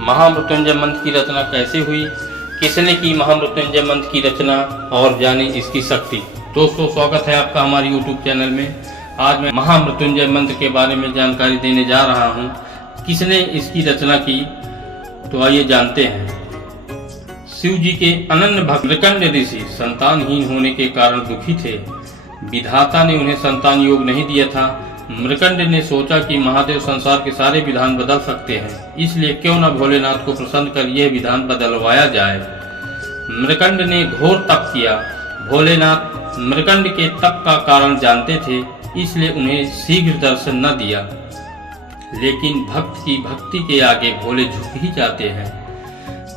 महामृत्युंजय मंत्र की रचना कैसे हुई, किसने की महामृत्युंजय मंत्र की रचना और जाने इसकी शक्ति। दोस्तों, स्वागत है आपका हमारे YouTube चैनल में। आज मैं महामृत्युंजय मंत्र के बारे में जानकारी देने जा रहा हूँ। किसने इसकी रचना की, तो आइए जानते हैं। शिव जी के अनन्य भक्त मृकंड ऋषि संतानहीन होने के कारण दुखी थे। विधाता ने उन्हें संतान योग नहीं दिया था। मृकंड ने सोचा कि महादेव संसार के सारे विधान बदल सकते हैं, इसलिए क्यों न भोलेनाथ को प्रसन्न कर यह विधान बदलवाया जाए। मृकंड ने घोर तप किया। भोलेनाथ मृकंड के तप का कारण जानते थे, इसलिए उन्हें शीघ्र दर्शन न दिया। लेकिन भक्त की भक्ति के आगे भोले झुक ही जाते हैं।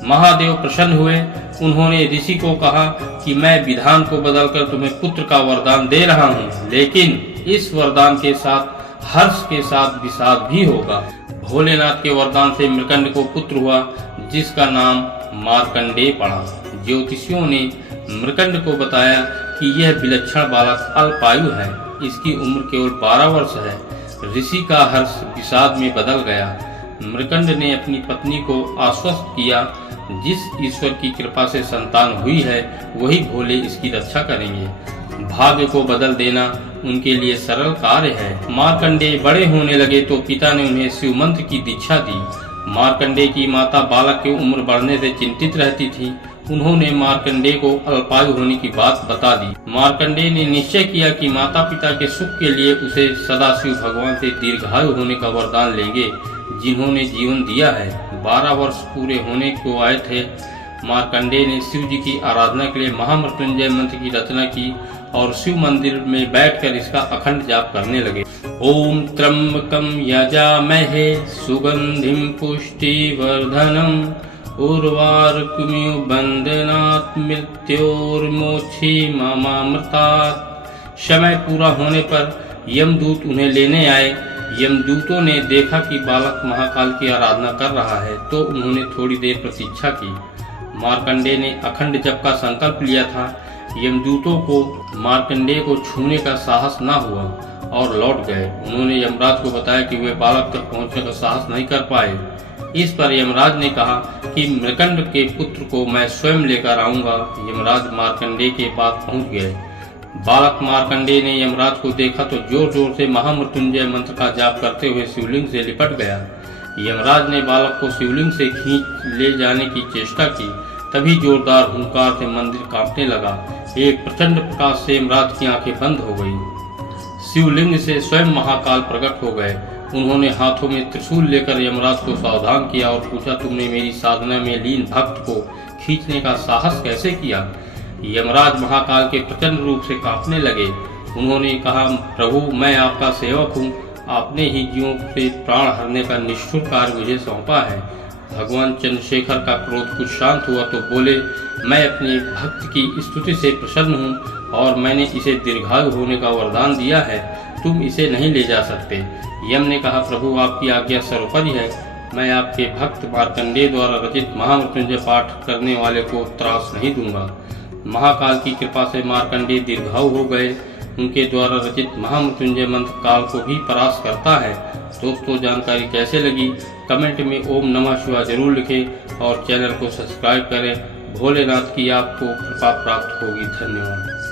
महादेव प्रसन्न हुए। उन्होंने ऋषि को कहा कि मैं विधान को बदलकर तुम्हें पुत्र का वरदान दे रहा हूँ, लेकिन इस वरदान के साथ हर्ष के साथ विषाद भी होगा। भोलेनाथ के वरदान से मृकंड को पुत्र हुआ, जिसका नाम मार्कंडेय पड़ा। ज्योतिषियों ने मृकंड को बताया कि यह विलक्षण बालक अल्पायु है, इसकी उम्र केवल 12 वर्ष है। ऋषि का हर्ष विषाद में बदल गया। मृकंड ने अपनी पत्नी को आश्वस्त किया, जिस ईश्वर की कृपा से संतान हुई है वही भोले इसकी रक्षा करेंगे। भाग्य को बदल देना उनके लिए सरल कार्य है। मार्कंडेय बड़े होने लगे तो पिता ने उन्हें शिव मंत्र की दीक्षा दी। मार्कंडेय की माता बालक की उम्र बढ़ने से चिंतित रहती थी। उन्होंने मार्कंडेय को अल्पायु होने की बात बता दी। मार्कंडेय ने निश्चय किया कि माता पिता के सुख के लिए उसे सदाशिव भगवान से दीर्घायु होने का वरदान लेंगे, जिन्होंने जीवन दिया है। 12 वर्ष पूरे होने को आए थे। मार्कंडेय ने शिव जी की आराधना के लिए महामृत्युंजय मंत्र की रचना की और शिव मंदिर में बैठकर इसका अखंड जाप करने लगे। ओम त्र्यंबकं यजामहे सुगंधिं पुष्टिवर्धनम् उर्वारुकमिव बंधनात् मृत्योर्मोक्षीमामृतात्। समय पूरा होने पर यमदूत उन्हें लेने आए। यमदूतों ने देखा कि बालक महाकाल की आराधना कर रहा है, तो उन्होंने थोड़ी देर प्रतीक्षा की। मार्कंडेय ने अखंड जप का संकल्प लिया था। यमदूतों को मार्कंडेय को छूने का साहस न हुआ और लौट गए। उन्होंने यमराज को बताया कि वे बालक तक पहुंचने का साहस नहीं कर पाए। इस पर यमराज ने कहा कि मृकंड के पुत्र को मैं स्वयं लेकर आऊंगा। यमराज मार्कंडेय के पास पहुंच गए। बालक मार्कंडेय ने यमराज को देखा तो जोर जोर से महामृत्युंजय मंत्र का जाप करते हुए शिवलिंग से लिपट गया। यमराज ने बालक को शिवलिंग से खींच ले जाने की चेष्टा की। तभी जोरदार हुंकार से मंदिर कांपने लगा। एक प्रचंड प्रकाश से यमराज की आंखें बंद हो गई। शिवलिंग से स्वयं महाकाल प्रकट हो गए। उन्होंने हाथों में त्रिशूल लेकर यमराज को सावधान किया और पूछा, तुमने मेरी साधना में लीन भक्त को खींचने का साहस कैसे किया। यमराज महाकाल के प्रचंड रूप से कांपने लगे। उन्होंने कहा, प्रभु मैं आपका सेवक हूँ, आपने ही जीवों से प्राण हरने का निष्ठुर कार्य मुझे सौंपा है। भगवान चंद्रशेखर का क्रोध कुछ शांत हुआ तो बोले, मैं अपने भक्त की स्तुति से प्रसन्न हूँ और मैंने इसे दीर्घायु होने का वरदान दिया है, तुम इसे नहीं ले जा सकते। यम ने कहा, प्रभु आपकी आज्ञा सर्वोपरि है, मैं आपके भक्त मार्कंडेय द्वारा रचित महामृत्युंजय पाठ करने वाले को त्रास नहीं दूंगा। महाकाल की कृपा से मार्कंडेय दीर्घायु हो गए। उनके द्वारा रचित महामृत्युंजय मंत्र काल को भी परास्त करता है। दोस्तों, जानकारी कैसे लगी कमेंट में ओम नमः शिवाय जरूर लिखें और चैनल को सब्सक्राइब करें। भोलेनाथ की आपको कृपा प्राप्त होगी। धन्यवाद।